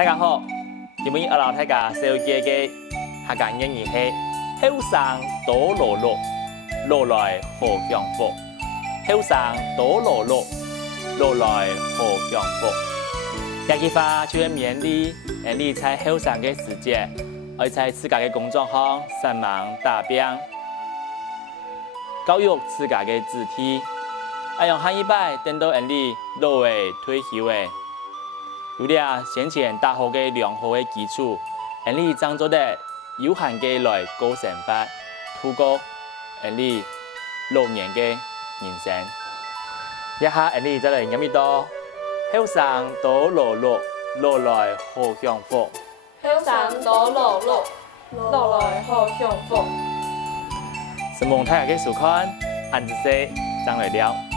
大家好，今日我老大家小姐嘅客家谚语是：后生多劳碌，劳来好享福。后生多劳碌，劳来好享福。这句话就係勉勵你在後生嘅時節，要在自家嘅工作上上忙打拼，教育自家嘅子弟，用下一代等到你老嘅退休嘅。 有了先前打好嘅良好嘅基礎，你創造得有限嘅來過生活，度過你老年嘅人生。一下你再來飲一道，後生多勞碌，勞來好享福。後生多勞碌，勞來好享福。希望大家嘅收看，按這些將來了。